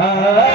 Ah,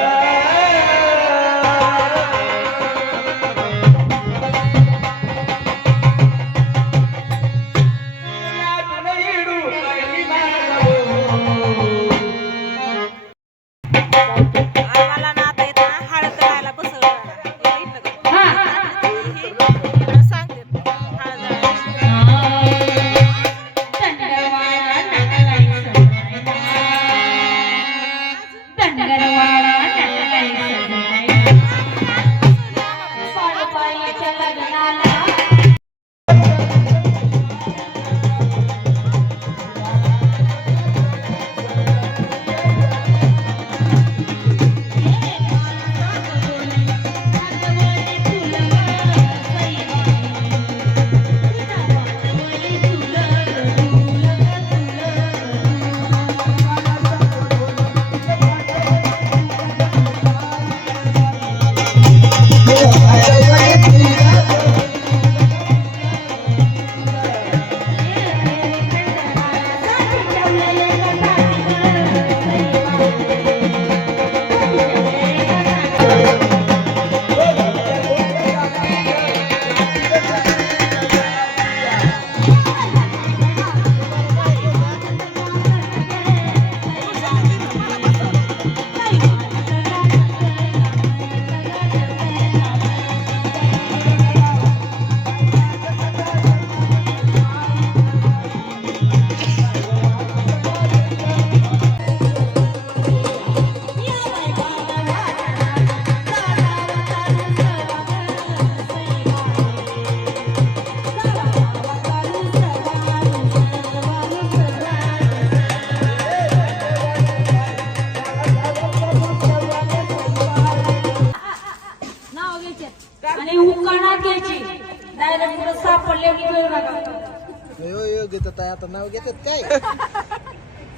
आता नाव घेतात काय?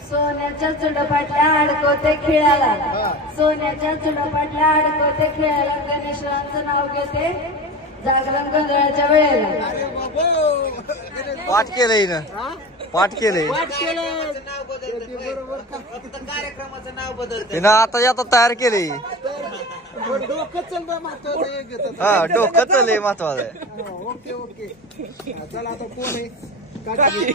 सोन्याच्या चुडपाटल्या अडकवते खिळ्याला. सोन्याच्या चुडपाटल्या अडकवते खिळ्याला. गणेशरावांचं नाव घेते जागरण गोंधळाच्या वेळेला. पाठ केलंय ना? पाठ केलंय. कार्यक्रमाचं नाव बदलतं तिनं आता आता तयार केलंय. डोकं चल महत्वाचं. हा डोकं चलय महत्वाचं आहे. हा, ओके ओके. चला आता कोण आहे? काकी.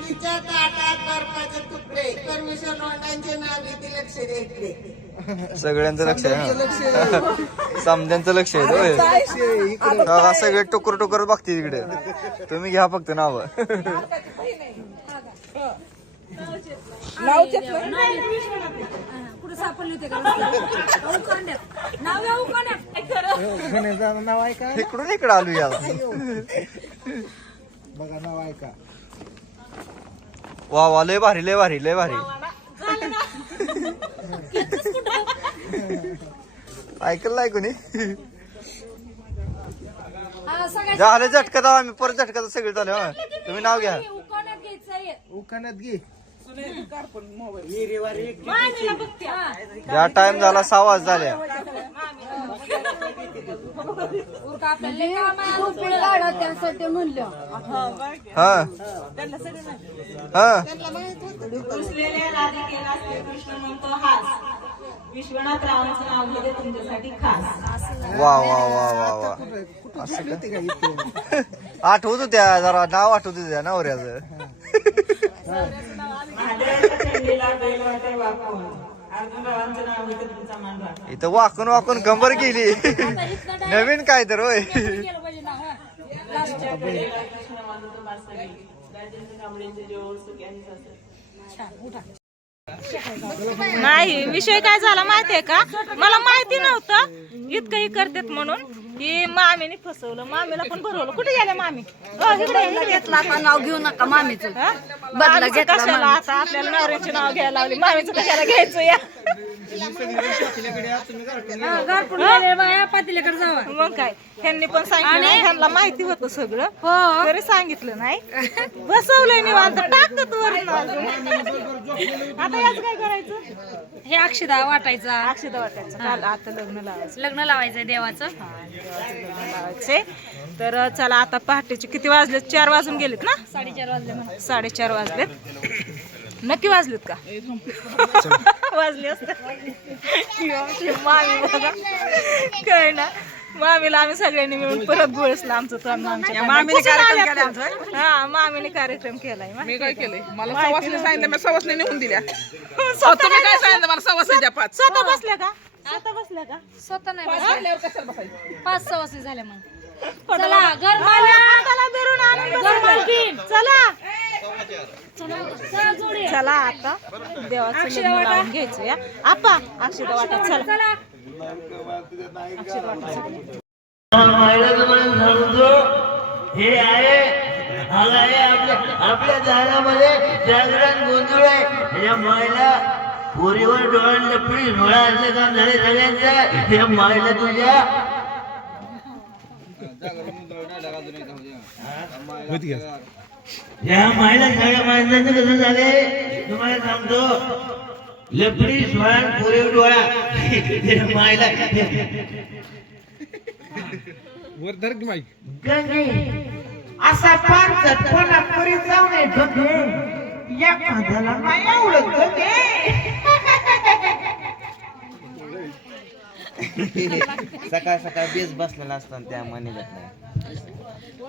सगळ्यांचं लक्ष आहे लक्ष हा. समद्यांचं लक्ष आहे होय. आहे, इकडे. हा, सगळे टुकर टुकर बघते तिकडे तुम्ही घ्या फक्त नाव. पुढे सापडले होते का? नाव आहे नाव आहे इकडून इकडे आलो याला बघा नाव आहे का वा वा लय भारी लय भारी लय भारी. ऐकलं नाही कोणी? झालं झटका दावा आम्ही. परत झटका सगळे झाले हा. तुम्ही नाव घ्या. उकाण्यात घे. या टाइम झाला सहा वाज झाल्या काढा त्यासाठी म्हणलं हा. हा. म्हणतो हास विश्वनाथ रावांचं नाव घेते तुमच्यासाठी खास वा वा वा वा वा. असं का? आठवत होत्या जरा नाव आठवत होत्या नवऱ्याचं. महादेवाच्या बैल वाटे वाकून. इथं वाकून वाकून गंबर गेली. नवीन काय तर होय. नाही विषय काय झाला माहितीये का? मला माहिती नव्हतं. इतकंही करतात म्हणून. की मामीने फसवलं मामीला पण भरवलं. कुठे गेल्या मामी? अ, इकडे इकडे. घेतला आता नाव घेऊ नका मामीचं. हा? मामीचं कशाला आता आपल्याला नवऱ्याचे नाव घ्यायला लावले? मामीचं कशाला घ्यायचं या? पातेल्याकडे जावा. मग काय? ह्यांनी पण सांगितलं नाही, ह्यांना माहिती होतं सगळं. हो. तरी सांगितलं नाही. बसवलंय निवांत. टाकत वरून अजून. आता याच काय करायचं? हे अक्षदा वाटायचा. अक्षदा वाटायचं. काल आता लग्न लावायचं. लग्न लावायचंय देवाचं. लावायचंय. तर चला आता पहाटेचे किती वाजलेत चार वाजून गेलेत ना? साडेचार वाजले साडेचार वाजलेत. नक्की वाजलेत का? वाजली असते. मामी बघा काय ना मामीला आम्ही सगळ्यांनी मिळून परत गोळसला आमचं तण आमच्या मामीने कार्यक्रम केला हा मामीने कार्यक्रम केलाय मी. काय केलंय? मला सवासने सांगितलं मी सवासने नेऊन दिल्या. तुम्ही काय सांगितलं? मला सवासने द्या पाच. स्वतः बसल्या का? स्वतः बसल्या का? स्वतः नाही पाच झाल्यावर कशाला बसायचं? पाच सवासी झाले मग. चला घर धरून आणून. चला. चला जोडी चला आता देवाचं लग्न लावून घ्यायचं या आपा अक्षदा वाटत चला. हे आहे आपल्या आपल्या दारामध्ये जागरण गोंधळ आहे. या महिला पोरीवर डोळ्यात लपडी डोळा असले काम झाले सगळ्यांच्या या महिला तुझ्या. या महिला सगळ्या माणसांचं कसं झालंय? तुम्हाला सांगतो. लपडी सोळा डोळा. या महिला गंगे. असा पार चटपणा करीत जाऊ नये गंगे या कांद्याला नाही आवडत गंगे सकाळ सकाळ बेस बसलेला असतो आणि त्या मनी जात नाही.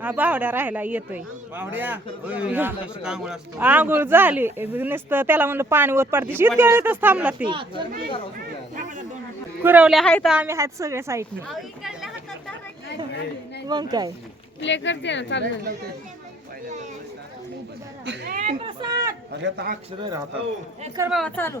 हा बावड्या राहिला येतोय. आंघोळ झाली. नुसतं त्याला म्हणलं पाणी ओत पडते. इतक्या वेळेतच थांबला ती. कुरवल्या आहेत आम्ही आहेत सगळ्या साईडने. मग काय? प्ले करते ना चालू कर बाबा चालू.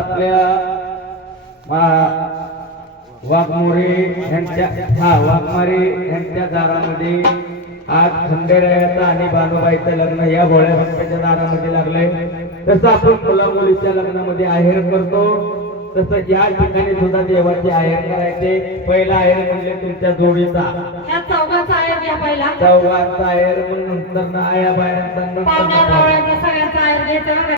आपल्या वाघमोरे यांच्या हा वाघमारे यांच्या दारामध्ये आज खंडेरायाचं आणि बानुबाईचं लग्न या भोळ्या भक्ताच्या दारामध्ये लागलंय. तसं आपण मुला मुलीच्या लग्नामध्ये आहेर करतो. तसं या ठिकाणी सुद्धा देवाचे आहेर करायचे. पहिला आहेर म्हणजे तुमच्या जोडीचा. चौघाचा आहे घ्या पहिला. चौघांचा आहेर मग नंतर आया पाहुण्या नंतर रावळ्यांचा सगळ्यांचा आहे घ्यायचं बघा.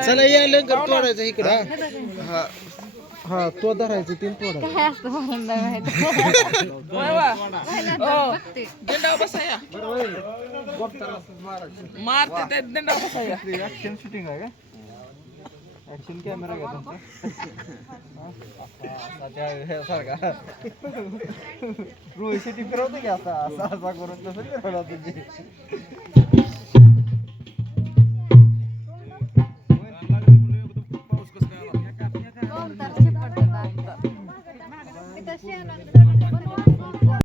चला या लंकर तोडायचं इकडं. हा. हा तो धरायचं तीन तोडायचं दंडावर बसाया. मारते ते दंडावर बसाया. ऍक्शन शूटिंग आहे का? ऍक्शन कॅमेरा घ्या तुमचा. सारखा रोहित शेट्टी फिरवतो की असा असा असा करून तसं फिरवला तुझी.